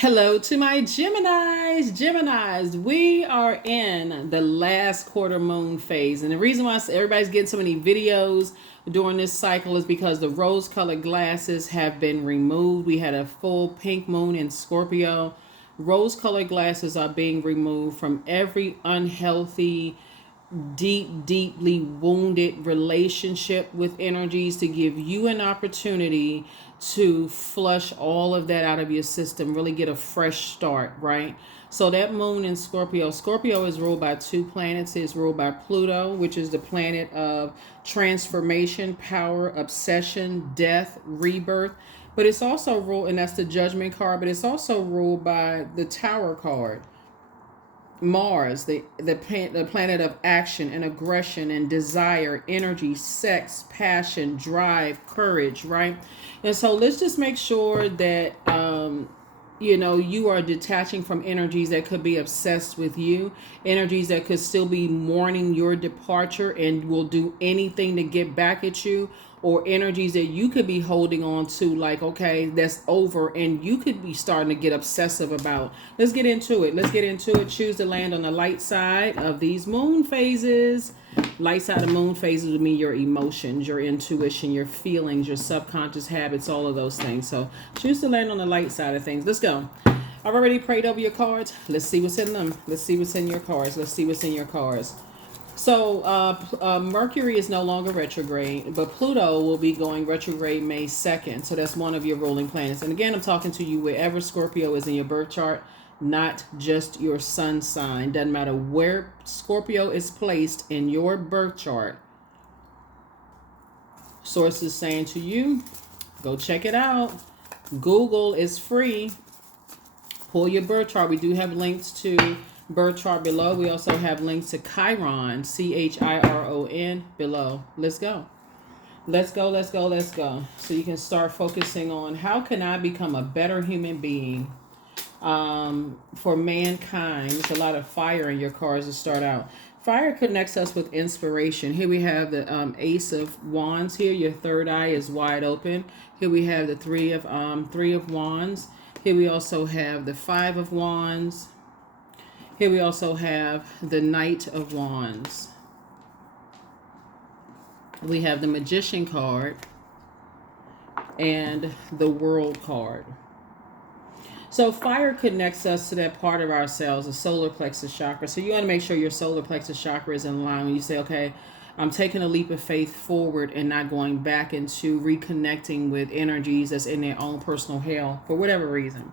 Hello to my Geminis. Geminis, we are in the last quarter moon phase. And the reason why everybody's getting so many videos during this cycle is because the rose colored glasses have been removed. We had a full pink moon in Scorpio. Rose colored glasses are being removed from every unhealthy, deeply wounded relationship with energies to give you an opportunity to flush all of that out of your system, really get a fresh start, right? So that moon in Scorpio is ruled by two planets. It's ruled by Pluto, which is the planet of transformation, power, obsession, death, rebirth. But it's also ruled, and that's the judgment card, but it's also ruled by the Tower card. Mars, the planet of action and aggression and desire, energy, sex, passion, drive, courage, right? And so let's just make sure that you are detaching from energies that could be obsessed with you, energies that could still be mourning your departure and will do anything to get back at you, or energies that you could be holding on to, like, okay, that's over, and you could be starting to get obsessive about. Let's get into it. Choose to land on the light side of these moon phases. Light side of moon phases would mean your emotions, your intuition, your feelings, your subconscious habits, all of those things. So choose to land on the light side of things. Let's go. I've already prayed over your cards. Let's see what's in them. Let's see what's in your cards. So Mercury is no longer retrograde, but Pluto will be going retrograde May 2nd. So that's one of your ruling planets. And again, I'm talking to you wherever Scorpio is in your birth chart, not just your sun sign. Doesn't matter where Scorpio is placed in your birth chart. Source is saying to you, go check it out. Google is free. Pull your birth chart. We do have links to birth chart below. We also have links to Chiron, Chiron, below. Let's go. So you can start focusing on, how can I become a better human being for mankind. There's a lot of fire in your cards to start out. Fire connects us with inspiration. Here we have the Ace of Wands. Here, your third eye is wide open. Here we have the Three of Wands. Here we also have the Five of Wands. Here we also have the Knight of Wands. We have the Magician card and the World card. So fire connects us to that part of ourselves, the solar plexus chakra. So you want to make sure your solar plexus chakra is in line when you say, okay, I'm taking a leap of faith forward and not going back into reconnecting with energies that's in their own personal hell for whatever reason.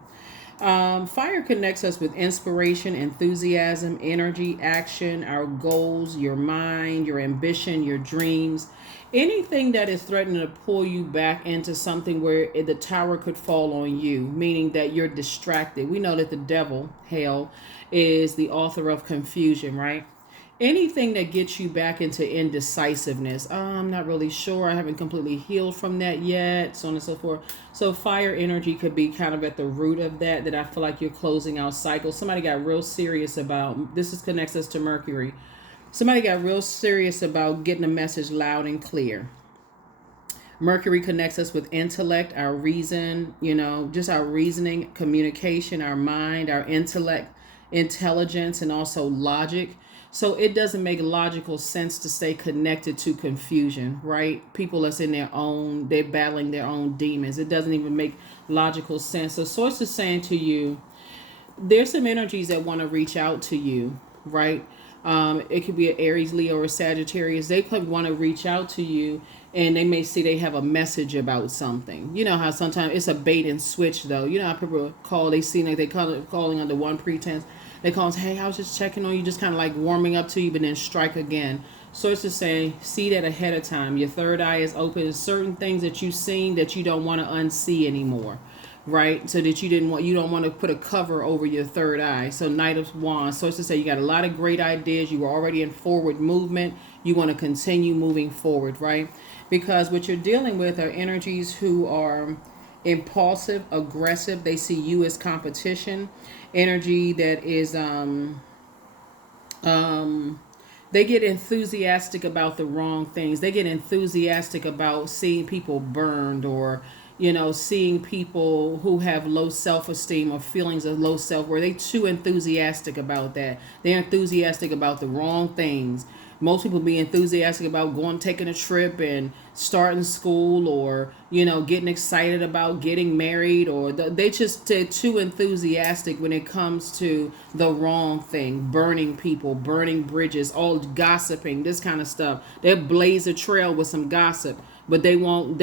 Fire connects us with inspiration, enthusiasm, energy, action, our goals, your mind, your ambition, your dreams. Anything that is threatening to pull you back into something where the tower could fall on you, meaning that you're distracted. We know that the devil, hell, is the author of confusion, right? Anything that gets you back into indecisiveness. I'm not really sure. I haven't completely healed from that yet, so on and so forth. So fire energy could be kind of at the root of that I feel like you're closing out cycles. Somebody got real serious about, connects us to Mercury. Somebody got real serious about getting a message loud and clear. Mercury connects us with intellect, our reason, just our reasoning, communication, our mind, our intellect, intelligence, and also logic. So it doesn't make logical sense to stay connected to confusion, right? People that's in they're battling their own demons. It doesn't even make logical sense. So Source is saying to you, there's some energies that want to reach out to you, right? It could be an Aries, Leo, or Sagittarius. They could want to reach out to you, and they may see they have a message about something. You know how sometimes it's a bait and switch, though. You know how people call, they seem like they calling under one pretense. They call us, hey, I was just checking on you, just kind of like warming up to you, but then strike again. So it's just saying, see that ahead of time. Your third eye is open. There's certain things that you've seen that you don't want to unsee anymore, right? So that you don't want to put a cover over your third eye. So Knight of Wands. So it's to say you got a lot of great ideas. You were already in forward movement. You want to continue moving forward, right? Because what you're dealing with are energies who are impulsive, aggressive. They see you as competition. Energy that is they get enthusiastic about the wrong things. They get enthusiastic about seeing people burned, or seeing people who have low self-esteem or feelings of low self-worth. They too enthusiastic about that. They're enthusiastic about the wrong things. Most people be enthusiastic about taking a trip and starting school, or getting excited about getting married, or they're too enthusiastic when it comes to the wrong thing. Burning people, burning bridges, all gossiping, this kind of stuff. They'll blaze a trail with some gossip, but they won't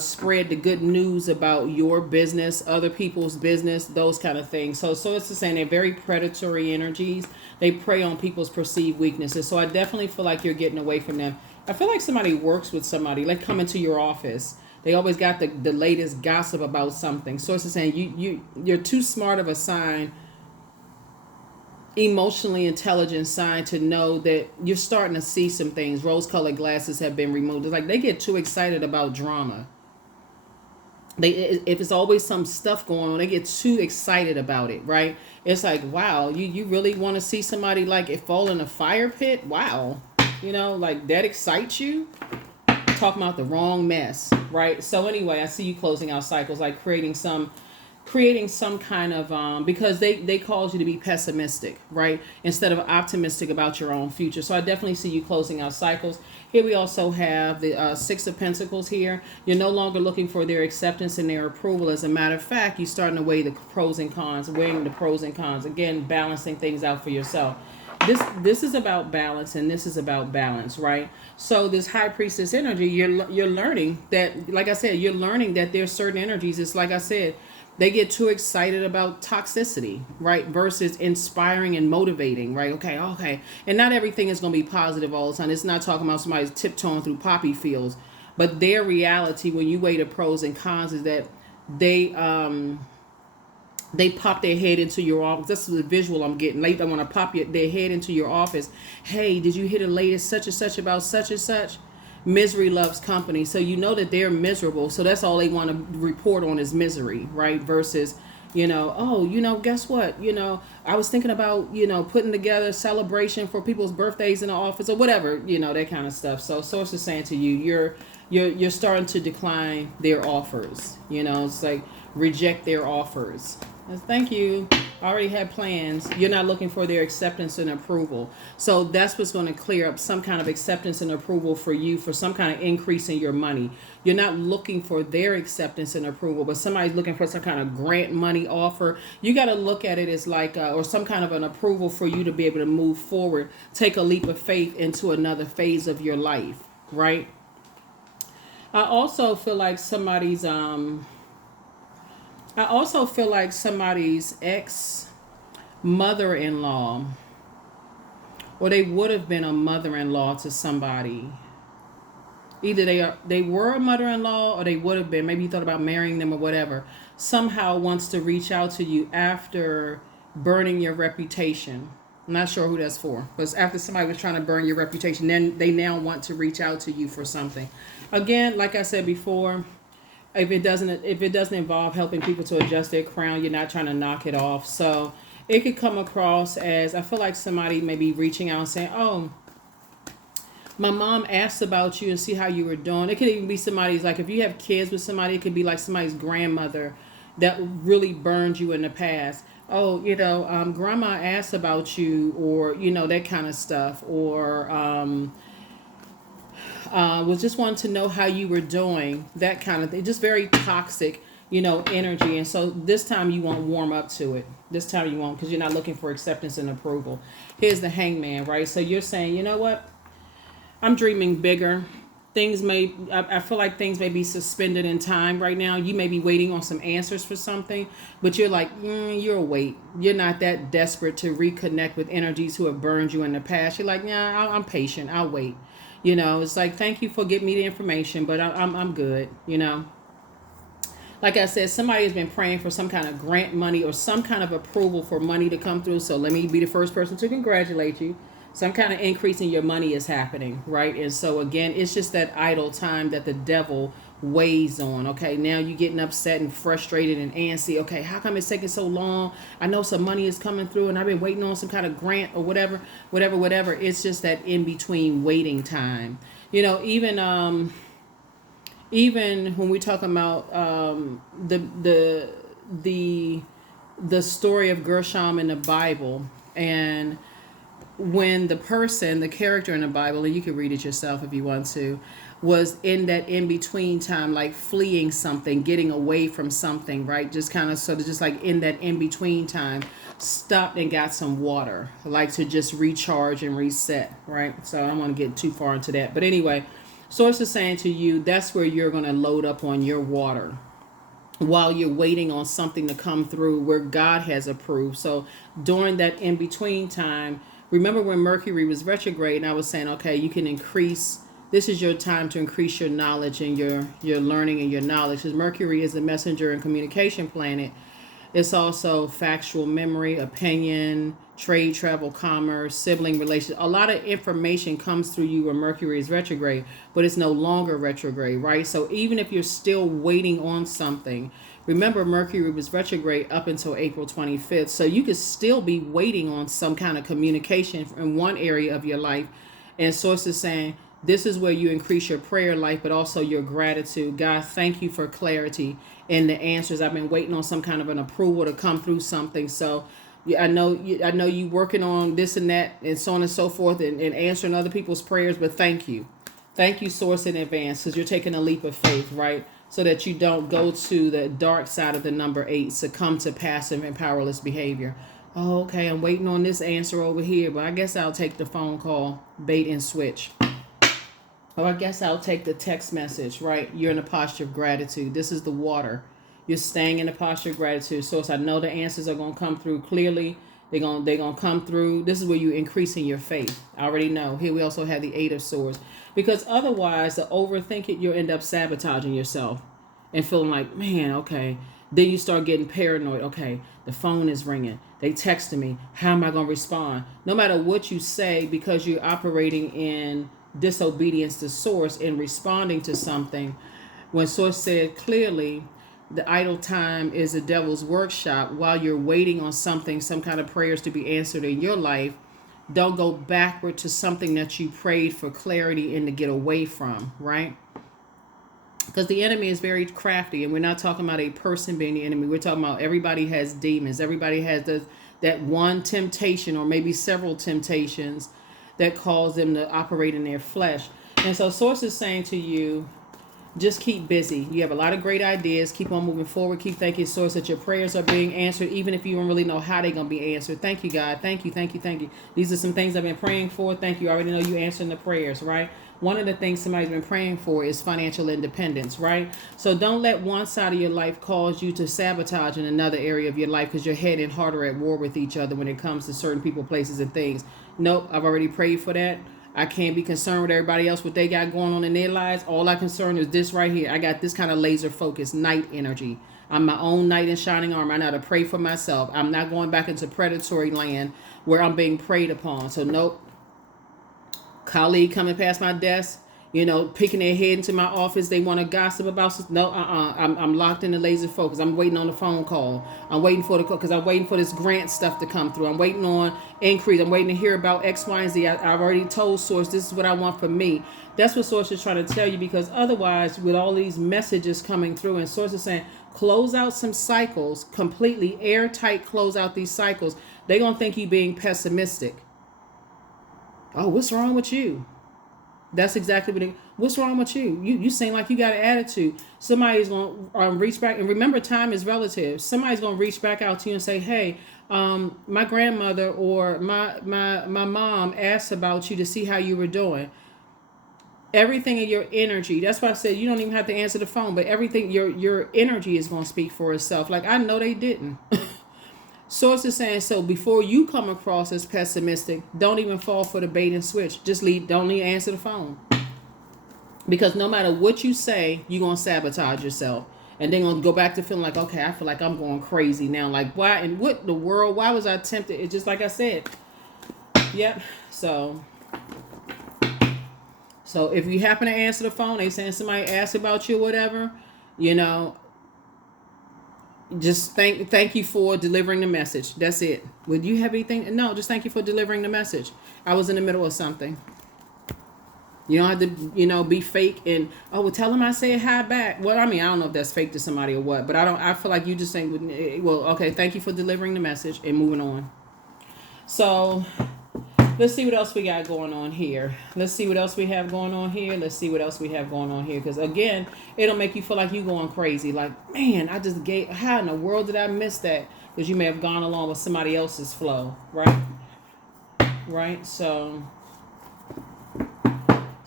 spread the good news about your business, other people's business, those kind of things. So it's the same. They're very predatory energies. They prey on people's perceived weaknesses. So I definitely feel like you're getting away from them. I feel like somebody works with somebody, like come into your office. They always got the latest gossip about something. So it's the same. You're too smart of a sign, emotionally intelligent sign, to know that you're starting to see some things. Rose colored glasses have been removed. It's like they get too excited about drama. If it's always some stuff going on, they get too excited about it, right? It's like, wow, you really want to see somebody like it fall in a fire pit? Wow. Like that excites you? Talking about the wrong mess, right? So anyway, I see you closing out cycles, like creating some kind of because they cause you to be pessimistic, right, instead of optimistic about your own future. So I definitely see you closing out cycles. Here we also have the Six of Pentacles here. You're no longer looking for their acceptance and their approval. As a matter of fact, you're starting to weigh the pros and cons, again, balancing things out for yourself. This is about balance, and this is about balance, right? So this High Priestess energy, you're learning that, like I said, you're learning that there's certain energies. It's like I said, they get too excited about toxicity, right? Versus inspiring and motivating, right? Okay. And not everything is going to be positive all the time. It's not talking about somebody's tiptoeing through poppy fields, but their reality, when you weigh the pros and cons, is that they pop their head into your office. This is the visual I'm getting. They want to pop their head into your office. Hey, did you hear the latest such and such about such and such? Misery loves company. So that they're miserable. So that's all they want to report on is misery, right? Versus, guess what? I was thinking about, putting together a celebration for people's birthdays in the office or whatever, that kind of stuff. So source is saying to you, you're starting to decline their offers. It's like reject their offers. Thank you. I already had plans. You're not looking for their acceptance and approval. So that's what's going to clear up some kind of acceptance and approval for you, for some kind of increase in your money. You're not looking for their acceptance and approval, but somebody's looking for some kind of grant money offer. You got to look at it as like, or some kind of an approval for you to be able to move forward, take a leap of faith into another phase of your life, right? I also feel like somebody's ex mother-in-law, or they would have been a mother-in-law to somebody. Either they were a mother-in-law, or they would have been. Maybe you thought about marrying them or whatever. Somehow wants to reach out to you after burning your reputation. I'm not sure who that's for, but it's after somebody was trying to burn your reputation, then they now want to reach out to you for something. Again, like I said before, if it doesn't involve helping people to adjust their crown, you're not trying to knock it off. So it could come across as, I feel like somebody may be reaching out and saying, oh, my mom asked about you and see how you were doing. It could even be somebody's, like if you have kids with somebody, it could be like somebody's grandmother that really burned you in the past. Oh, grandma asked about you, or, that kind of stuff. Or, was just wanting to know how you were doing, that kind of thing. Just very toxic, energy. And so this time you won't warm up to it. This time you won't, because you're not looking for acceptance and approval. Here's the Hangman, right? So you're saying, you know what? I'm dreaming bigger. I feel like things may be suspended in time right now. You may be waiting on some answers for something, but you're like, you'll wait. You're not that desperate to reconnect with energies who have burned you in the past. You're like, I'm patient. I'll wait. It's like, thank you for getting me the information, but I'm good. Like I said, somebody has been praying for some kind of grant money or some kind of approval for money to come through. So let me be the first person to congratulate you. Some kind of increase in your money is happening, right? And so again, it's just that idle time that the devil weighs on. Okay, now you're getting upset and frustrated and antsy. Okay, how come it's taking so long? I know some money is coming through and I've been waiting on some kind of grant or whatever. It's just that in between waiting time. Even even when we talk about the the story of Gershom in the Bible, and when the person, the character in the Bible, and you can read it yourself if you want to, was in that in between time, like fleeing something, getting away from something, right? Just kind of sort of just like in that in between time, stopped and got some water, like to just recharge and reset, right? So I don't want to get too far into that. But anyway, Source is saying to you, that's where you're going to load up on your water while you're waiting on something to come through where God has approved. So during that in between time, remember when Mercury was retrograde, and I was saying, okay, you can increase. This is your time to increase your knowledge and your learning and your knowledge. Because Mercury is the messenger and communication planet. It's also factual memory, opinion, trade, travel, commerce, sibling relations. A lot of information comes through you when Mercury is retrograde, but it's no longer retrograde, right? So even if you're still waiting on something, remember Mercury was retrograde up until April 25th. So you could still be waiting on some kind of communication in one area of your life. And sources saying, this is where you increase your prayer life, but also your gratitude. God, thank you for clarity in the answers. I've been waiting on some kind of an approval to come through something. So I know you working on this and that and so on and so forth, and answering other people's prayers, but thank you. Thank you, Source, in advance, because you're taking a leap of faith, right? So that you don't go to the dark side of the number 8, succumb to passive and powerless behavior. Oh, okay, I'm waiting on this answer over here, but I guess I'll take the phone call, bait and switch. Or I guess I'll take the text message, right? You're in a posture of gratitude. This is the water. You're staying in a posture of gratitude. So I know the answers are going to come through clearly. They're gonna come through. This is where you're increasing your faith. I already know. Here we also have the 8 of Swords. Because otherwise, the overthinking, you'll end up sabotaging yourself and feeling like, man, okay. Then you start getting paranoid. Okay, the phone is ringing. They texting me. How am I going to respond? No matter what you say, because you're operating in disobedience to Source in responding to something, when Source said clearly, the idle time is the devil's workshop. While you're waiting on something, some kind of prayers to be answered in your life, don't go backward to something that you prayed for clarity and to get away from, right? Because the enemy is very crafty, and we're not talking about a person being the enemy. We're talking about everybody has demons. Everybody has that one temptation or maybe several temptations that cause them to operate in their flesh. And so Source is saying to you, just keep busy. You have a lot of great ideas. Keep on moving forward. Keep thanking Source that your prayers are being answered, even if you don't really know how they're going to be answered. Thank you, God. Thank you, thank you, thank you. These are some things I've been praying for. Thank you. I already know you answering the prayers, right? One of the things somebody's been praying for is financial independence, right? So don't let one side of your life cause you to sabotage in another area of your life, because your head and heart are at war with each other when it comes to certain people, places, and things. Nope, I've already prayed for that. I can't be concerned with everybody else, what they got going on in their lives. All I concern is this right here. I got this kind of laser focused night energy. I'm my own knight in shining armor. I know how to pray for myself. I'm not going back into predatory land where I'm being preyed upon. So nope. Colleague coming past my desk, picking their head into my office. They want to gossip about something. No, I'm locked in the laser focus. I'm waiting on the phone call. I'm waiting for because I'm waiting for this grant stuff to come through. I'm waiting on increase. I'm waiting to hear about X, Y, and Z. I've already told Source this is what I want for me. That's what Source is trying to tell you, because otherwise, with all these messages coming through, and Source is saying, close out some cycles, completely airtight, close out these cycles. They're going to think you being pessimistic. Oh, what's wrong with you? That's exactly what what's wrong with you? You seem like you got an attitude. Somebody's going to reach back. And remember, time is relative. Somebody's going to reach back out to you and say, hey, my grandmother or my mom asked about you to see how you were doing. Everything in your energy. That's why I said you don't even have to answer the phone. But everything, your energy is going to speak for itself. Like, I know they didn't. Source is saying, so before you come across as pessimistic, don't even fall for the bait and switch. Just don't even answer the phone. Because no matter what you say, you're going to sabotage yourself. And then going to go back to feeling like, okay, I feel like I'm going crazy now. Like, why? And what the world? Why was I tempted? It's just like I said. Yep. So if you happen to answer the phone, they saying somebody asked about you or whatever, just thank you for delivering the message. That's it. Would you have anything? No, just thank you for delivering the message. I was in the middle of something. You don't have to, you know, be fake and, oh, well, tell them I said hi back. Well, I mean, I don't know if that's fake to somebody or what, but I feel like you just saying, well, okay, thank you for delivering the message and moving on. So let's see what else we got going on here. Let's see what else we have going on here. Let's see what else we have going on here. Because again, it'll make you feel like you going crazy. Like, man, I just gave, how in the world did I miss that? Because you may have gone along with somebody else's flow, right? Right? So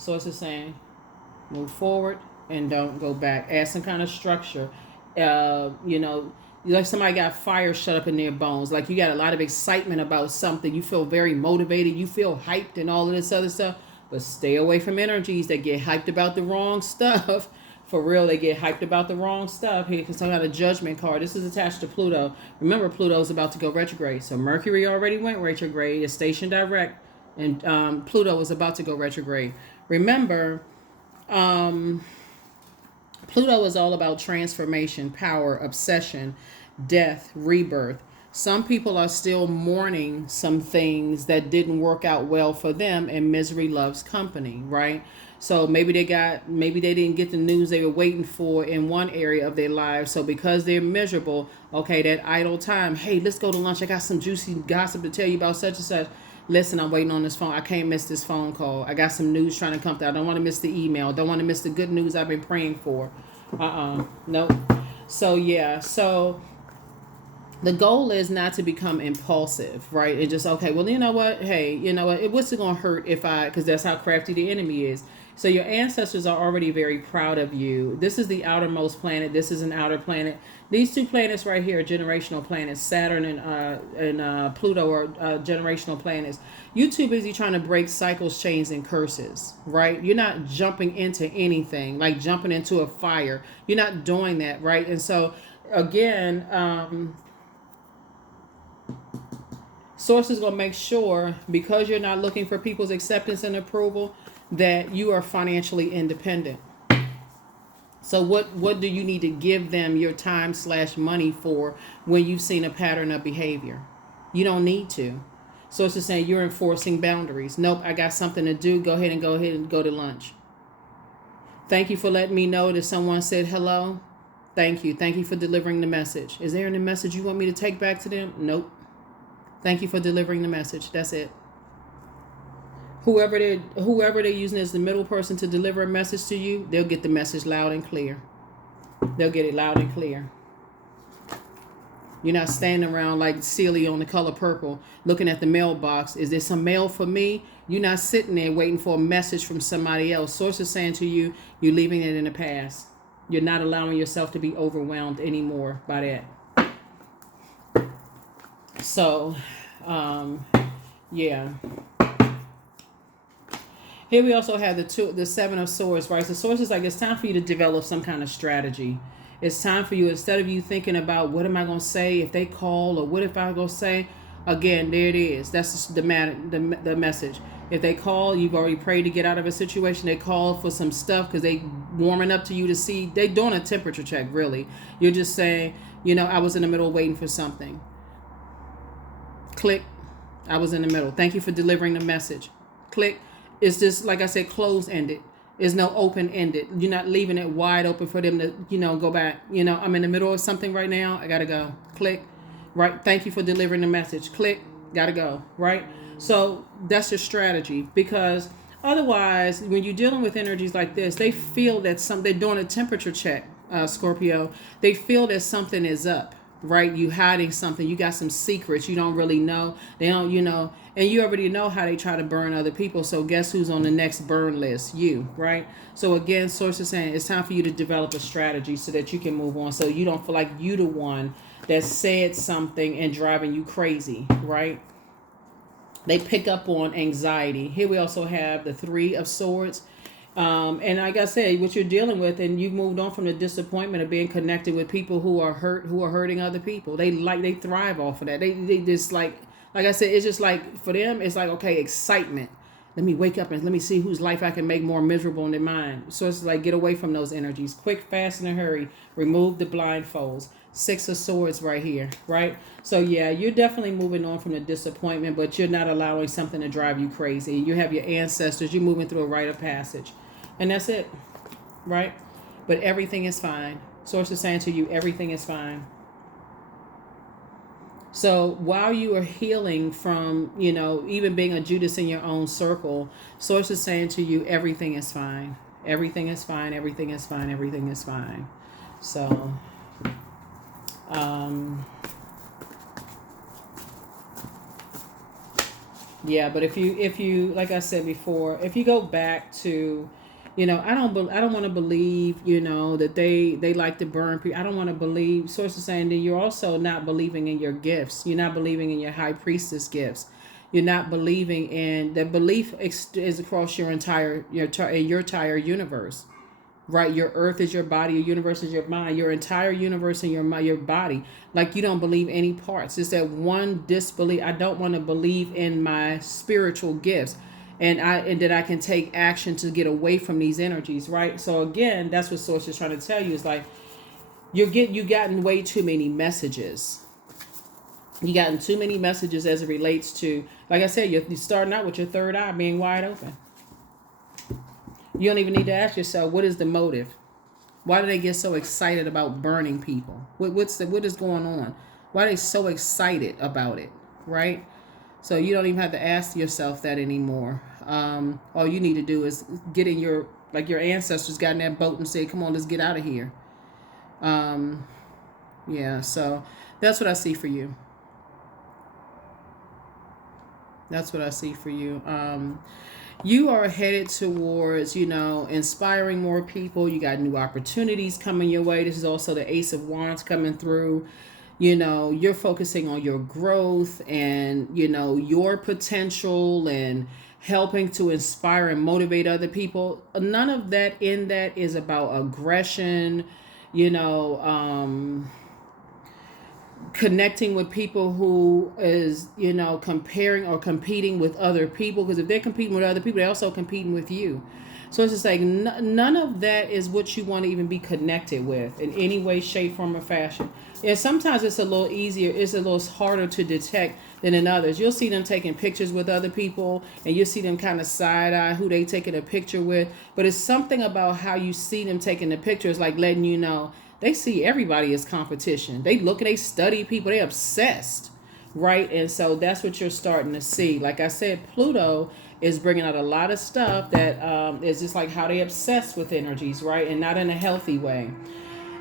it's just saying, move forward and don't go back. Add some kind of structure. You know, like somebody got fire shut up in their bones. Like you got a lot of excitement about something. You feel very motivated. You feel hyped and all of this other stuff. But stay away from energies that get hyped about the wrong stuff. For real, they get hyped about the wrong stuff. Here comes some kind of judgment card. This is attached to Pluto. Remember, Pluto is about to go retrograde. So Mercury already went retrograde. It's stationed direct. And Pluto is about to go retrograde. Remember, Pluto is all about transformation, power, obsession, death, rebirth. Some people are still mourning some things that didn't work out well for them, and misery loves company, right? So maybe they didn't get the news they were waiting for in one area of their lives. So because they're miserable, okay, that idle time, hey, let's go to lunch. I got some juicy gossip to tell you about such and such. Listen, I'm waiting on this phone. I can't miss this phone call. I got some news trying to come through. I don't want to miss the email. Don't want to miss the good news I've been praying for. Nope. So yeah. So the goal is not to become impulsive, right? It just, okay, well, you know what? Hey, you know what? What's it going to hurt because that's how crafty the enemy is. So your ancestors are already very proud of you. This is the outermost planet. This is an outer planet. These two planets right here are generational planets. Saturn and Pluto are generational planets. You too busy trying to break cycles, chains, and curses, right? You're not jumping into anything, like jumping into a fire. You're not doing that, right? And so, again, Source is going to make sure, because you're not looking for people's acceptance and approval, that you are financially independent. So what do you need to give them your time/money for when you've seen a pattern of behavior? You don't need to. So it's just saying you're enforcing boundaries. Nope, I got something to do. Go ahead and go to lunch. Thank you for letting me know that someone said hello. Thank you. Thank you for delivering the message. Is there any message you want me to take back to them? Nope. Thank you for delivering the message. That's it. Whoever they're using as the middle person to deliver a message to you, they'll get the message loud and clear. They'll get it loud and clear. You're not standing around like Celia on The Color Purple looking at the mailbox. Is there some mail for me? You're not sitting there waiting for a message from somebody else. Source is saying to you, you're leaving it in the past. You're not allowing yourself to be overwhelmed anymore by that. So, yeah. Here we also have the Seven of Swords, right? The Swords is like, it's time for you to develop some kind of strategy. It's time for you, instead of you thinking about what am I going to say if they call, or what if I go say, again, there it is. That's the message. If they call, you've already prayed to get out of a situation. They call for some stuff because they warming up to you to see. They doing a temperature check, really. You're just saying, I was in the middle waiting for something. Click. I was in the middle. Thank you for delivering the message. Click. It's just, like I said, closed-ended. There's no open-ended. You're not leaving it wide open for them to, go back. I'm in the middle of something right now. I got to go. Click. Right. Thank you for delivering the message. Click. Got to go. Right. So that's your strategy, because otherwise, when you're dealing with energies like this, they feel that they're doing a temperature check, Scorpio. They feel that something is up. Right? You hiding something. You got some secrets you don't really know. They don't, and you already know how they try to burn other people. So guess who's on the next burn list? You, right? So again, Source is saying it's time for you to develop a strategy so that you can move on. So you don't feel like you the one that said something and driving you crazy, right? They pick up on anxiety. Here we also have the Three of Swords. And like I said, what you're dealing with, and you've moved on from the disappointment of being connected with people who are hurting other people. They thrive off of that. They just like I said, it's just like, for them, it's like, okay, excitement. Let me wake up and let me see whose life I can make more miserable than mine. So it's like, get away from those energies. Quick, fast, in a hurry. Remove the blindfolds. Six of Swords right here, right? So yeah, you're definitely moving on from the disappointment, but you're not allowing something to drive you crazy. You have your ancestors, you're moving through a rite of passage. And that's it, right? But everything is fine. Source is saying to you, everything is fine. So while you are healing from, even being a Judas in your own circle, Source is saying to you, everything is fine. Everything is fine. Everything is fine. Everything is fine. So, yeah, but if you like I said before, if you go back to, I don't want to believe, that they like to burn people. I don't want to believe. Source is saying that you're also not believing in your gifts. You're not believing in your high priestess gifts. You're not believing in the belief is across your entire universe. Right, your earth is your body, your universe is your mind, your entire universe and your body. Like you don't believe any parts. It's that one disbelief. I don't want to believe in my spiritual gifts, and that I can take action to get away from these energies. Right. So again, that's what Source is trying to tell you is like you gotten way too many messages. You gotten too many messages as it relates to, like I said, you're starting out with your third eye being wide open. You don't even need to ask yourself, what is the motive? Why do they get so excited about burning people? What is going on? Why are they so excited about it? Right? So you don't even have to ask yourself that anymore. All you need to do is get in your ancestors got in that boat and said, come on, let's get out of here. Yeah, so that's what I see for you. That's what I see for you. You are headed towards, inspiring more people. You got new opportunities coming your way. This is also the Ace of Wands coming through. You're focusing on your growth and, your potential and helping to inspire and motivate other people. None of that in that is about aggression, connecting with people who is comparing or competing with other people, because if they're competing with other people, they're also competing with you. So it's just like none of that is what you want to even be connected with in any way, shape, form, or fashion. And sometimes it's a little easier, it's a little harder to detect than in others. You'll see them taking pictures with other people and you'll see them kind of side eye who they taking a picture with, but it's something about how you see them taking the pictures, like letting you know they see everybody as competition. They look and they study people. They obsessed, right? And so that's what you're starting to see. Like I said, Pluto is bringing out a lot of stuff that is just like how they obsess with energies, right? And not in a healthy way.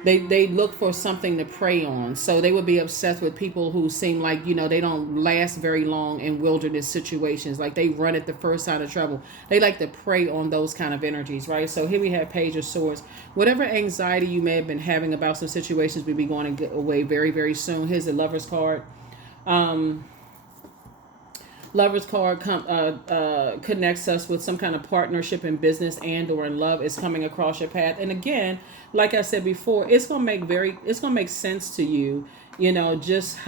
They look for something to prey on. So they would be obsessed with people who seem like, they don't last very long in wilderness situations. Like they run at the first sign of trouble. They like to prey on those kind of energies, right? So here we have Page of Swords. Whatever anxiety you may have been having about some situations will be going away very, very soon. Here's the Lover's card. Lover's card connects us with some kind of partnership in business and or in love is coming across your path. And again, like I said before, it's gonna make sense to you, just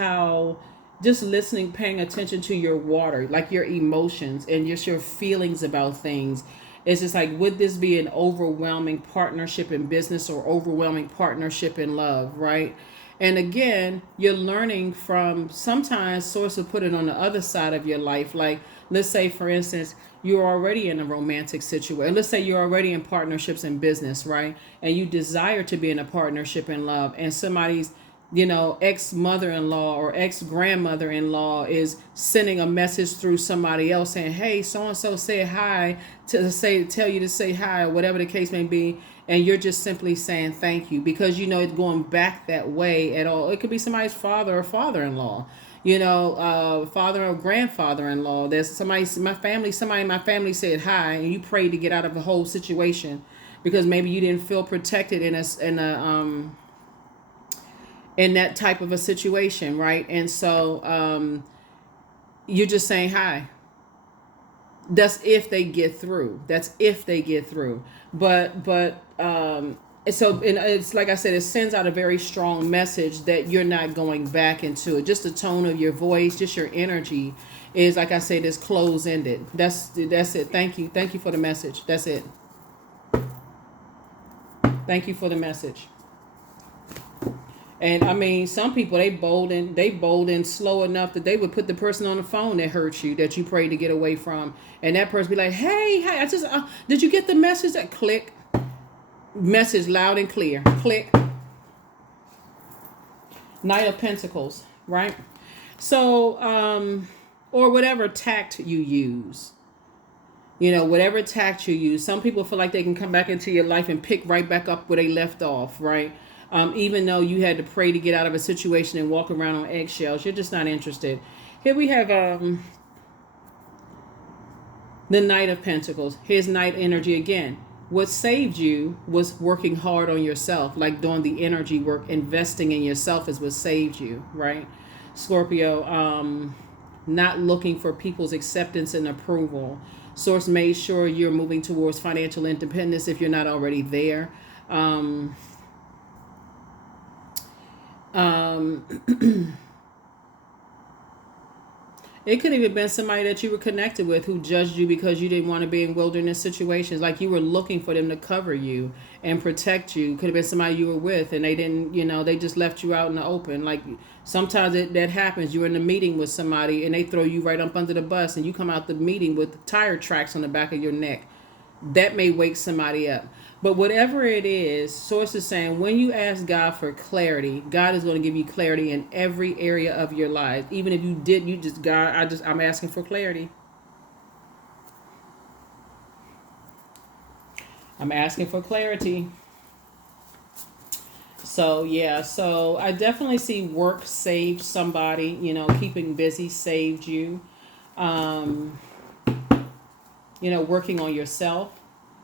listening, paying attention to your water, like your emotions and just your feelings about things. It's just like, would this be an overwhelming partnership in business or overwhelming partnership in love, right? And again, you're learning from, sometimes Source will put it on the other side of your life. Like, let's say, for instance, you're already in a romantic situation. Let's say you're already in partnerships in business, right? And you desire to be in a partnership in love. And somebody's, ex-mother-in-law or ex-grandmother-in-law is sending a message through somebody else saying, hey, so-and-so said hi, tell you to say hi, or whatever the case may be. And you're just simply saying thank you because it's going back that way at all. It could be somebody's father or father-in-law, father or grandfather-in-law. There's somebody in my family said hi, and you prayed to get out of the whole situation because maybe you didn't feel protected in that type of a situation, right? And so you're just saying hi. That's if they get through. But so and it's like I said, it sends out a very strong message that you're not going back into it. Just the tone of your voice, just your energy is, like I said, is close ended. That's it. Thank you for the message. That's it. Thank you for the message. And I mean, some people they bold and slow enough that they would put the person on the phone that hurt you, that you prayed to get away from, and that person be like, "Hey, I just did you get the message?" That click, message loud and clear, click. Knight of Pentacles, right? So, or whatever tact you use. You know, whatever tact you use. Some people feel like they can come back into your life and pick right back up where they left off, right? Even though you had to pray to get out of a situation and walk around on eggshells, you're just not interested. Here we have the Knight of Pentacles. Here's Knight energy again. What saved you was working hard on yourself, like doing the energy work, investing in yourself is what saved you, right? Scorpio, not looking for people's acceptance and approval. Source made sure you're moving towards financial independence if you're not already there. It could have even been somebody that you were connected with who judged you because you didn't want to be in wilderness situations. Like you were looking for them to cover you and protect you. Could have been somebody you were with and they didn't, they just left you out in the open. Like sometimes that happens. You're in a meeting with somebody and they throw you right up under the bus and you come out the meeting with tire tracks on the back of your neck. That may wake somebody up. But whatever it is, Source is saying when you ask God for clarity, God is going to give you clarity in every area of your life. Even if you just, God, I'm asking for clarity. I'm asking for clarity. So, yeah, so I definitely see work saved somebody, keeping busy saved you. Working on yourself.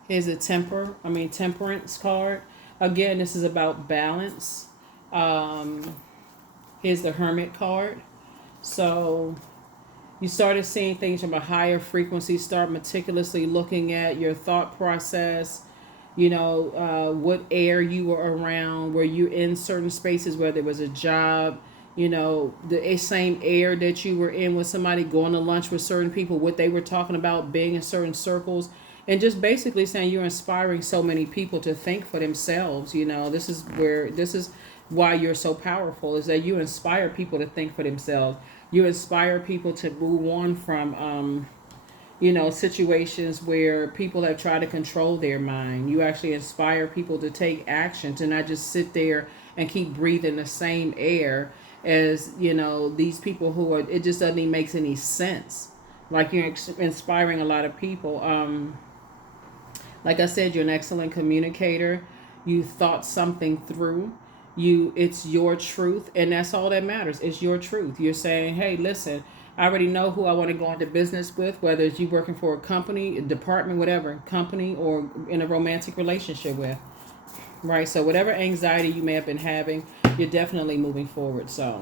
Here's a temperance card. Again, this is about balance. Here's the Hermit card. So you started seeing things from a higher frequency. Start meticulously looking at your thought process. What air you were around. Were you in certain spaces where there was a job? The same air that you were in with somebody, going to lunch with certain people, what they were talking about, being in certain circles. And just basically saying you're inspiring so many people to think for themselves. This is why you're so powerful, is that you inspire people to think for themselves. You inspire people to move on from, situations where people have tried to control their mind. You actually inspire people to take action, to not just sit there and keep breathing the same air as, these people who are, it just doesn't even make any sense. Like you're inspiring a lot of people. Like I said, you're an excellent communicator. You thought something through. It's your truth, and that's all that matters. It's your truth. You're saying, hey, listen, I already know who I want to go into business with, whether it's you working for a company, a department, whatever, company, or in a romantic relationship with. Right? So whatever anxiety you may have been having, you're definitely moving forward. So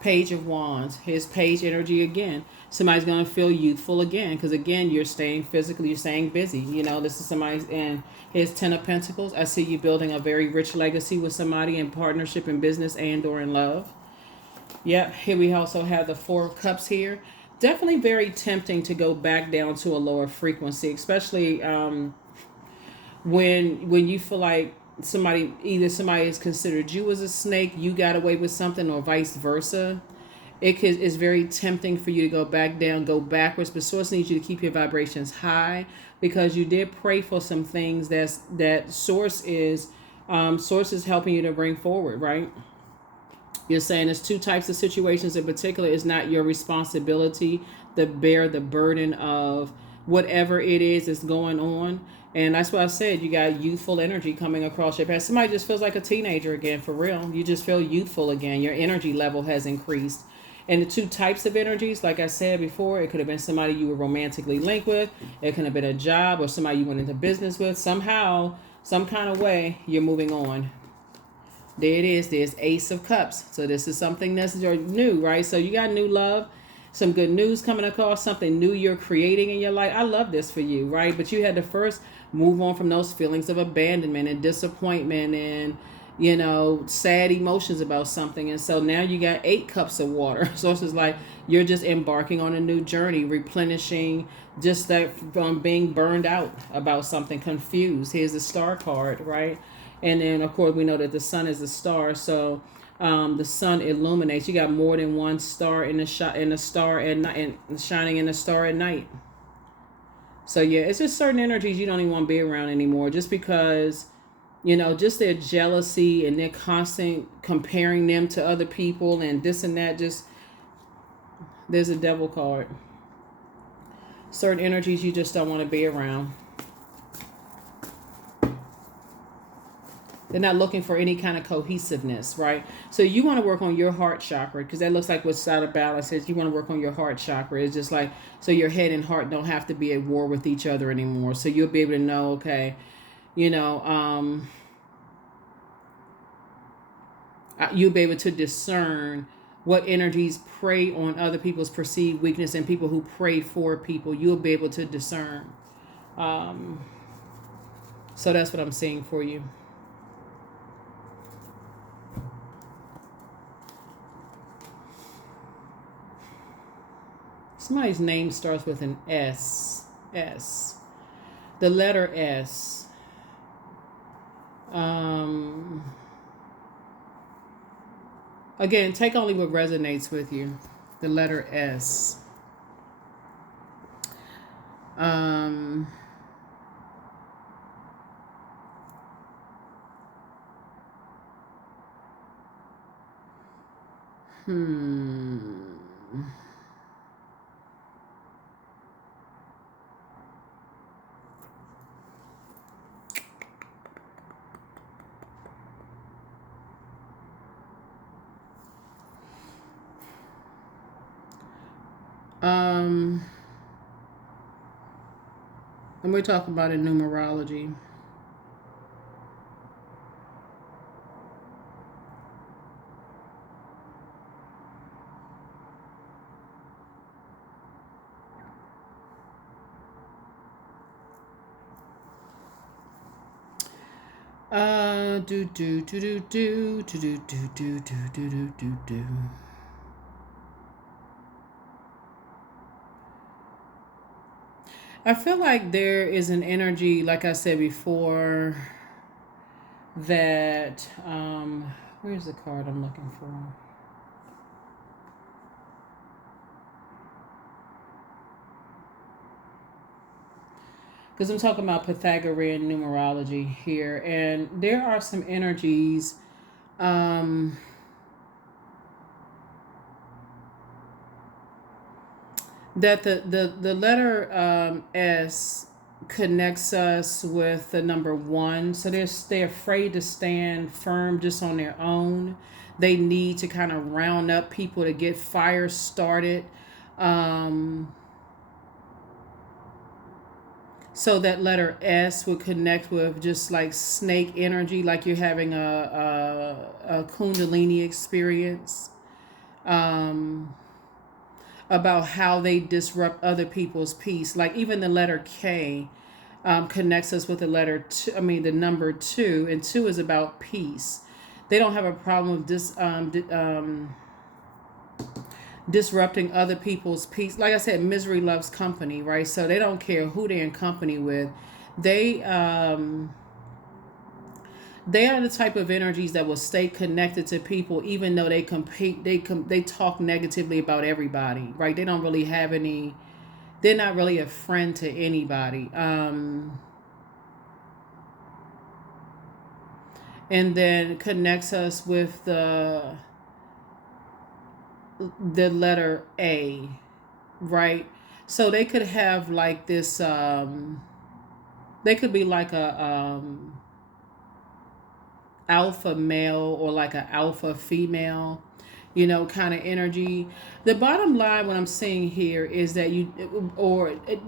Page of Wands. Here's Page energy again. Somebody's going to feel youthful again because, again, you're staying physically, you're staying busy. This is somebody's, and here's Ten of Pentacles. I see you building a very rich legacy with somebody in partnership, in business, and or in love. Yep. Here we also have the Four of Cups here. Definitely very tempting to go back down to a lower frequency, especially when you feel like somebody has considered you as a snake, you got away with something, or vice versa. It's very tempting for you to go back down, go backwards, but Source needs you to keep your vibrations high because you did pray for some things that Source is helping you to bring forward, right? You're saying there's two types of situations in particular. It's not your responsibility to bear the burden of whatever it is that's going on. And that's why I said you got youthful energy coming across your path. Somebody just feels like a teenager again, for real. You just feel youthful again. Your energy level has increased. And the two types of energies, like I said before, it could have been somebody you were romantically linked with. It could have been a job or somebody you went into business with. Somehow, some kind of way, you're moving on. There it is. There's Ace of Cups. So this is something that's new, right? So you got new love, some good news coming across, something new you're creating in your life. I love this for you, right? But you had to first move on from those feelings of abandonment and disappointment and, sad emotions about something. And so now you got 8 cups of water. So it's just like you're just embarking on a new journey, replenishing, just that from being burned out about something, confused. Here's the Star card, right? And then, of course, we know that the sun is a star. So the sun illuminates. You got more than one star in the star at night, and shining in the star at night. So yeah, it's just certain energies you don't even want to be around anymore, just because, just their jealousy and their constant comparing them to other people and this and that. Just, there's a devil card. Certain energies you just don't want to be around. They're not looking for any kind of cohesiveness, right? So you want to work on your heart chakra, because that looks like what's out of balance is. You want to work on your heart chakra. It's just like, so your head and heart don't have to be at war with each other anymore. So you'll be able to know, okay, you'll be able to discern what energies prey on other people's perceived weakness, and people who pray for people. You'll be able to discern. So that's what I'm seeing for you. Somebody's name starts with an S. S. The letter S. Again, take only what resonates with you. The letter S. And we're talking about in numerology. I feel like there is an energy, like I said before, that where's the card I'm looking for? Because I'm talking about Pythagorean numerology here, and there are some energies that the letter S connects us with the number one. So they're afraid to stand firm just on their own. They need to kind of round up people to get fires started. So that letter S would connect with just like snake energy, like you're having a kundalini experience. About how they disrupt other people's peace. Like even the letter K connects us with the letter two, the number two, and two is about peace. They don't have a problem with disrupting other people's peace. Like I said, misery loves company, right? So they don't care who they're in company with. They are the type of energies that will stay connected to people even though they compete. They talk negatively about everybody, right? They don't really have any. They're not really a friend to anybody. And then connects us with the letter A, right? So they could have like this. They could be like a alpha male or like an alpha female, kind of energy. The bottom line, what I'm seeing here is that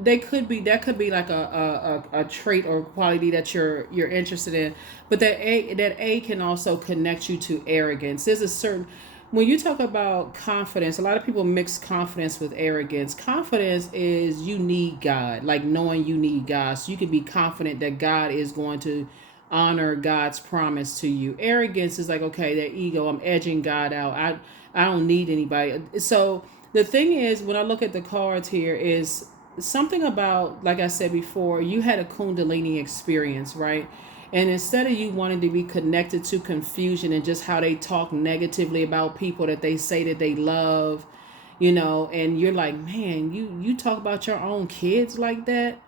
they could be, that could be like a trait or quality that you're interested in, but that A can also connect you to arrogance. There's a certain, when you talk about confidence, a lot of people mix confidence with arrogance. Confidence is you need God, like knowing you need God, so you can be confident that God is going to honor God's promise to you. Arrogance is like, okay, that ego, I'm edging God out. I don't need anybody. So the thing is, when I look at the cards here, is something about, like I said before, you had a kundalini experience, right? And instead of you wanting to be connected to confusion and just how they talk negatively about people that they say that they love, you know, and you're like, man, you talk about your own kids like that.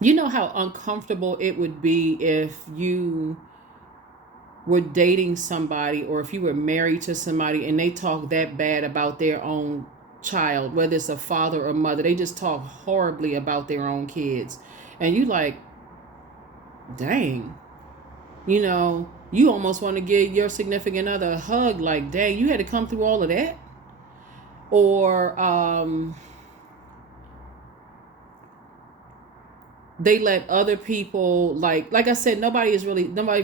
You know how uncomfortable it would be if you were dating somebody or if you were married to somebody and they talk that bad about their own child, whether it's a father or mother. They just talk horribly about their own kids. And you like, dang, you know, you almost want to give your significant other a hug, like, dang, you had to come through all of that. Or they let other people, like I said, nobody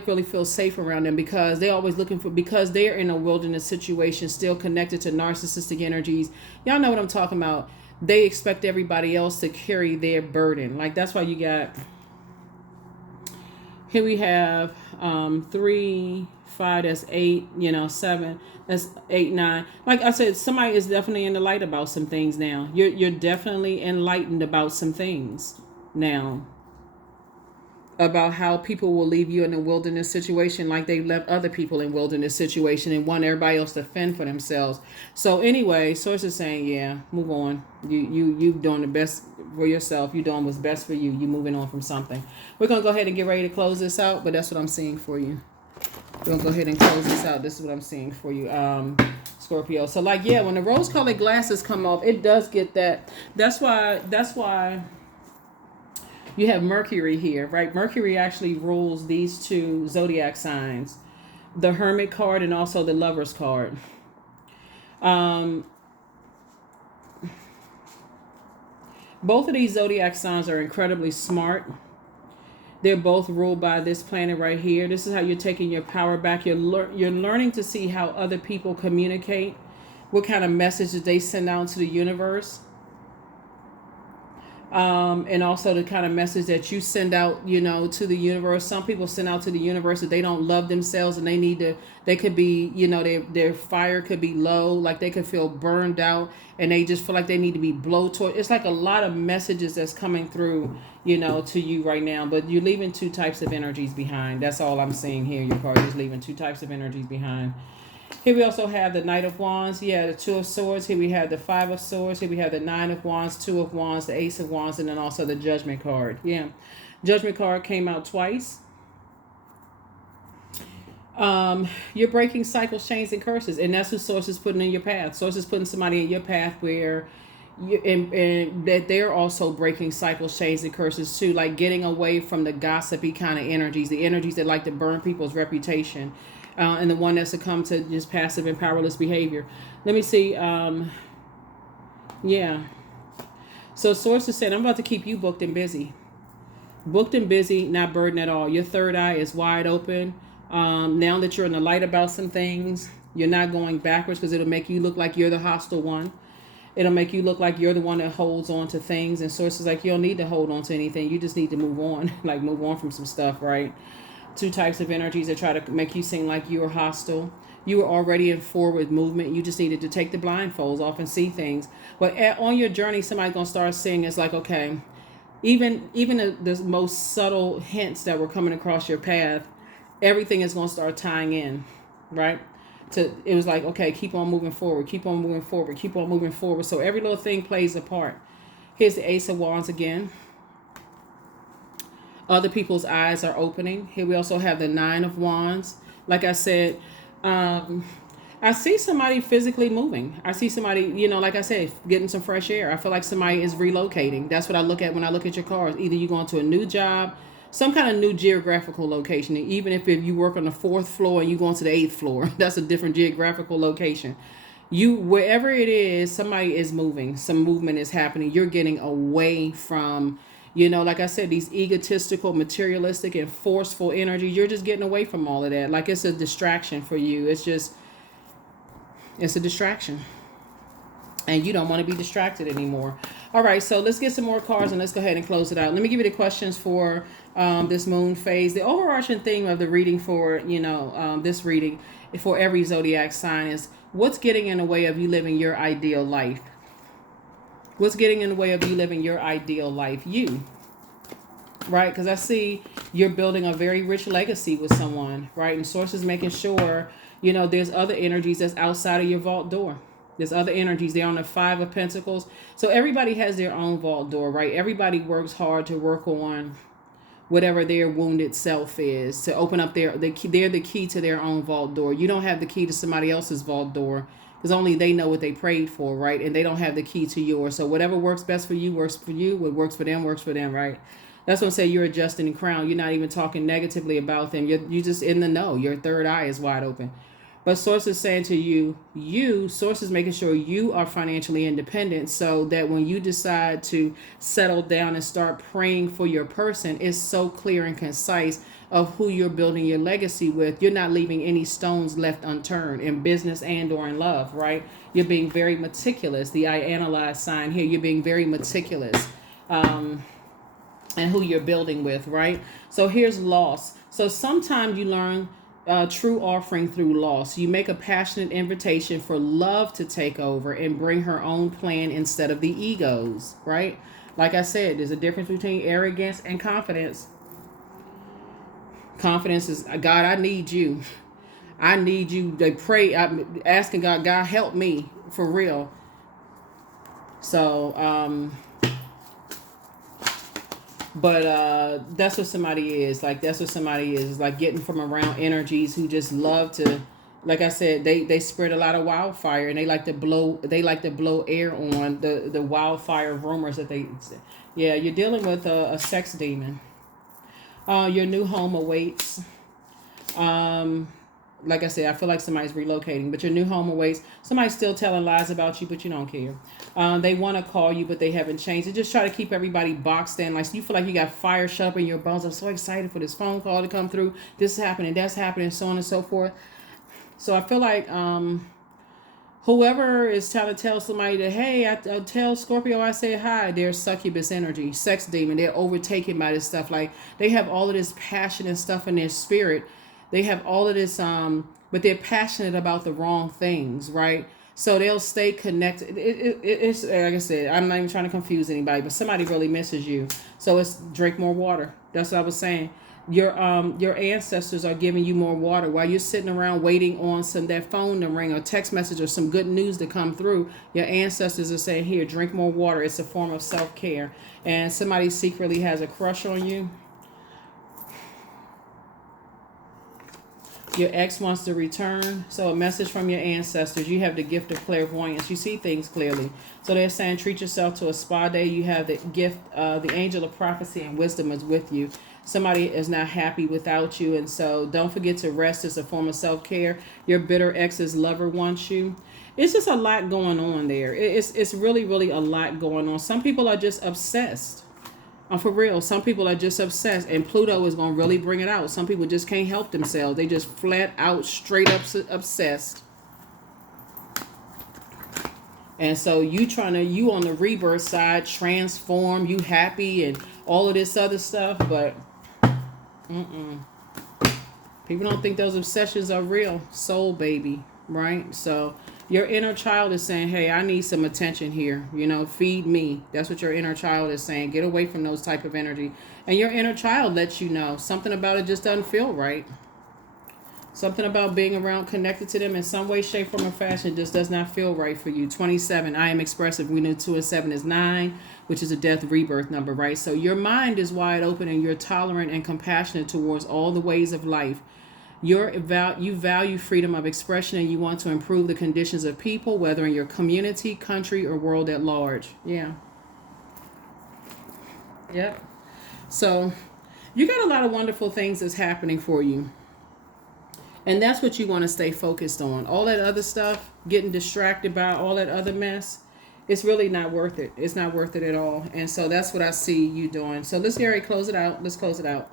really feels safe around them because they always looking for, because they're in a wilderness situation, still connected to narcissistic energies. Y'all know what I'm talking about. They expect everybody else to carry their burden. Like, that's why you got, here we have 3, 5, that's 8, you know, 7, that's 8, 9. Like I said, somebody is definitely in the light about some things now. You're definitely enlightened about some things now, about how people will leave you in a wilderness situation like they left other people in wilderness situation and want everybody else to fend for themselves. So anyway, source is saying, yeah, move on. You doing the best for yourself. You doing what's best for you. You moving on from something. We're gonna go ahead and get ready to close this out, but that's what I'm seeing for you. We're gonna go ahead and close this out. This is what I'm seeing for you, Scorpio. So like, yeah, when the rose-colored glasses come off, it does get that. That's why you have Mercury here, right? Mercury actually rules these two zodiac signs, the Hermit card and also the Lover's card. Both of these zodiac signs are incredibly smart. They're both ruled by this planet right here. This is how you're taking your power back. You're learning to see how other people communicate, what kind of messages they send out to the universe. And also the kind of message that you send out, you know, to the universe. Some people send out to the universe that they don't love themselves and they could be, you know, their fire could be low, like they could feel burned out and they just feel like they need to be blowtorch. It's like a lot of messages that's coming through, you know, to you right now, but you're leaving two types of energies behind. That's all I'm seeing here. Your card is leaving two types of energies behind. Here we also have the Knight of Wands. Yeah, the Two of Swords. Here we have the Five of Swords. Here we have the Nine of Wands, Two of Wands, the Ace of Wands, and then also the Judgment card. Yeah, Judgment card came out twice. You're breaking cycles, chains, and curses, and that's who Source is putting in your path. Source is putting somebody in your path where and that they're also breaking cycles, chains, and curses too, like getting away from the gossipy kind of energies, the energies that like to burn people's reputation. And the one that's succumbed to just passive and powerless behavior. Let me see. Yeah. So Source is saying, I'm about to keep you booked and busy. Booked and busy, not burdened at all. Your third eye is wide open. Now that you're in the light about some things, you're not going backwards because it'll make you look like you're the hostile one. It'll make you look like you're the one that holds on to things. And Source is like, you don't need to hold on to anything. You just need to move on. Like, move on from some stuff, right? Two types of energies that try to make you seem like you are hostile. You were already in forward movement. You just needed to take the blindfolds off and see things. But on your journey, somebody's going to start seeing it's like, okay, even the most subtle hints that were coming across your path, everything is going to start tying in, right? It was like, okay, keep on moving forward, keep on moving forward, keep on moving forward. So every little thing plays a part. Here's the Ace of Wands again. Other people's eyes are opening. Here we also have the Nine of Wands. Like I said, I see somebody physically moving. I see somebody, you know, like I said, getting some fresh air. I feel like somebody is relocating. That's what I look at when I look at your cards. Either you're going to a new job, some kind of new geographical location. Even if you work on the 4th floor and you go to the 8th floor, that's a different geographical location. Wherever it is, somebody is moving. Some movement is happening. You're getting away from, you know, like I said, these egotistical, materialistic, and forceful energies. You're just getting away from all of that. Like, it's a distraction for you. It's a distraction. And you don't want to be distracted anymore. All right, so let's get some more cards and let's go ahead and close it out. Let me give you the questions for this moon phase. The overarching theme of the reading for, you know, this reading for every zodiac sign is, what's getting in the way of you living your ideal life? What's getting in the way of you living your ideal life? You. right? Because I see you're building a very rich legacy with someone, right? And source is making sure, there's other energies that's outside of your vault door. There's other energies. They're on the Five of Pentacles. So everybody has their own vault door, right? Everybody works hard to work on whatever their wounded self is, to open up they're the key to their own vault door. You don't have the key to somebody else's vault door, because only they know what they prayed for, right? And they don't have the key to yours. So whatever works best for you works for you. What works for them, right? That's what I'm saying. You're adjusting the crown. You're not even talking negatively about them. You're just in the know. Your third eye is wide open. But Source is saying to Source is making sure you are financially independent, so that when you decide to settle down and start praying for your person, it's so clear and concise of who you're building your legacy with. You're not leaving any stones left unturned in business and or in love, right? You're being very meticulous. The I analyze sign here, you're being very meticulous. And who you're building with, right? So here's loss. So sometimes you learn true offering through loss. You make a passionate invitation for love to take over and bring her own plan instead of the egos, right? Like I said, there's a difference between arrogance and confidence. Confidence is, God, I need you. I need you. They pray, I'm asking God, God, help me for real. So, but that's what somebody is. Like, that's what somebody is. It's like getting from around energies who just love to, like I said, they spread a lot of wildfire, and they like to blow air on the wildfire rumors that they, yeah, you're dealing with a sex demon. Your new home awaits. Like I said, I feel like somebody's relocating, but your new home awaits. Somebody's still telling lies about you, but you don't care. They want to call you, but they haven't changed. They just try to keep everybody boxed in. Like, you feel like you got fire shut up in your bones. I'm so excited for this phone call to come through. This is happening, that's happening, so on and so forth. So I feel like whoever is trying to tell somebody that, hey, I tell Scorpio I say hi, they're succubus energy, sex demon. They're overtaken by this stuff. Like, they have all of this passion and stuff in their spirit. They have all of this, but they're passionate about the wrong things, right? So they'll stay connected. It's like I said, I'm not even trying to confuse anybody, but somebody really misses you. So it's drink more water. That's what I was saying. Your ancestors are giving you more water while you're sitting around waiting on that phone to ring or text message or some good news to come through. Your ancestors are saying, here, drink more water. It's a form of self-care. And somebody secretly has a crush on you. Your ex wants to return. So a message from your ancestors. You have the gift of clairvoyance. You see things clearly. So they're saying, treat yourself to a spa day. You have the gift, the angel of prophecy and wisdom is with you. Somebody is not happy without you. And so don't forget to rest as a form of self-care. Your bitter ex's lover wants you. It's just a lot going on there. It's really, really a lot going on. Some people are just obsessed. For real, some people are just obsessed, and Pluto is going to really bring it out. Some people just can't help themselves. They just flat out, straight up obsessed. And so you on the rebirth side, transform, you happy and all of this other stuff, but people don't think those obsessions are real. Soul baby, right? So your inner child is saying, hey, I need some attention here. Feed me. That's what your inner child is saying. Get away from those type of energy. And your inner child lets you know something about it just doesn't feel right. Something about being around, connected to them in some way, shape, form, or fashion just does not feel right for you. 27, I am expressive. We know 2 and 7 is 9, which is a death rebirth number, right? So your mind is wide open and you're tolerant and compassionate towards all the ways of life. You value freedom of expression, and you want to improve the conditions of people, whether in your community, country, or world at large. Yeah. Yep. So you got a lot of wonderful things that's happening for you. And that's what you want to stay focused on. All that other stuff, getting distracted by all that other mess, it's really not worth it. It's not worth it at all. And so that's what I see you doing. So let's close it out. Let's close it out.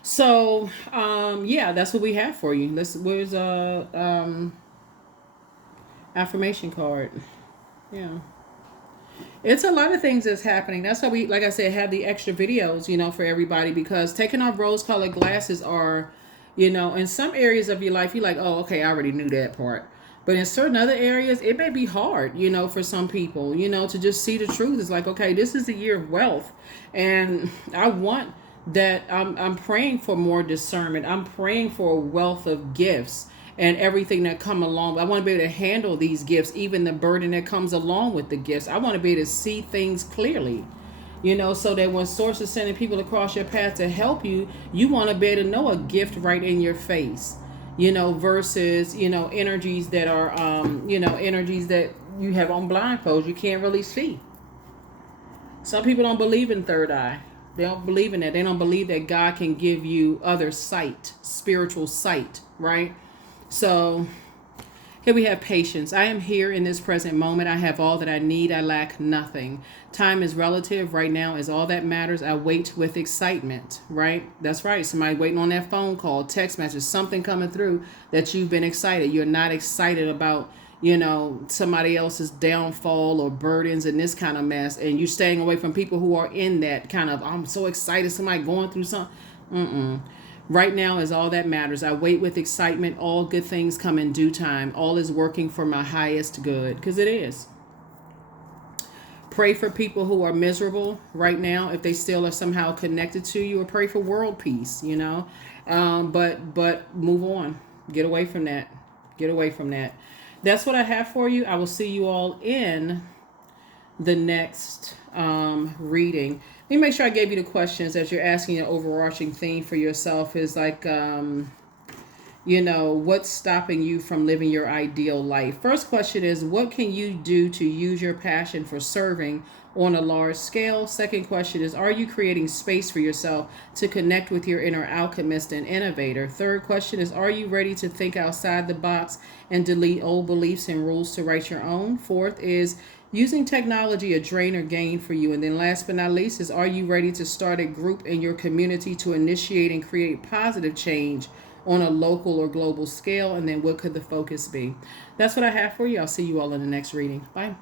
So, yeah, that's what we have for you. Where's a affirmation card? Yeah. It's a lot of things that's happening. That's why we, like I said, have the extra videos, for everybody, because taking off rose-colored glasses are, in some areas of your life, you're like, oh, okay, I already knew that part. But in certain other areas, it may be hard, for some people, to just see the truth. It's like, okay, this is the year of wealth. And I want that. I'm praying for more discernment. I'm praying for a wealth of gifts and everything that come along. I want to be able to handle these gifts, even the burden that comes along with the gifts. I want to be able to see things clearly, so that when source is sending people across your path to help you, you want to be able to know a gift right in your face, versus, energies that are, energies that you have on blindfolds, you can't really see. Some people don't believe in third eye. They don't believe in that. They don't believe that God can give you other sight, spiritual sight, right? So here we have patience. I am here in this present moment. I have all that I need. I lack nothing. Time is relative. Right now is all that matters. I wait with excitement, right? That's right. Somebody waiting on that phone call, text message, something coming through that you've been excited. You're not excited about, somebody else's downfall or burdens and this kind of mess. And you're staying away from people who are in that kind of, I'm so excited, somebody going through something. Right now is all that matters. I wait with excitement. All good things come in due time. All is working for my highest good, because it is. Pray for people who are miserable right now, if they still are somehow connected to you, or pray for world peace, but move on. Get away from that. Get away from that. That's what I have for you. I will see you all in the next reading. Let me make sure I gave you the questions as you're asking an overarching theme for yourself is like, what's stopping you from living your ideal life? First question is, what can you do to use your passion for serving on a large scale? Second question is, are you creating space for yourself to connect with your inner alchemist and innovator? Third question is, are you ready to think outside the box and delete old beliefs and rules to write your own? Fourth is, using technology a drain or gain for you? And then last but not least is, are you ready to start a group in your community to initiate and create positive change on a local or global scale? And then what could the focus be? That's what I have for you. I'll see you all in the next reading. Bye.